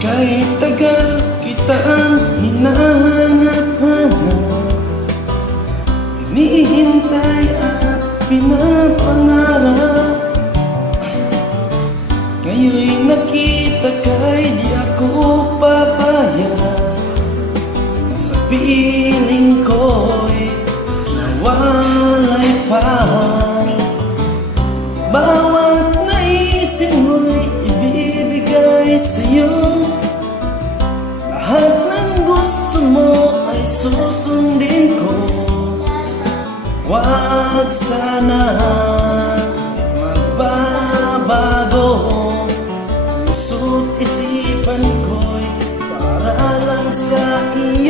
Kahit tagal kita ang hinahanap-hanap, hinihintay at pinapangarap. Ngayon'y nakita ka'y di ako papayag. Sa piling ko'y nawalay pa. Bawat naisin mo'y ibibigay sa'yo. Lahat ng gusto mo ay susundin ko. Huwag sana magbabago. Puso't isipan ko'y para lang sa iyo.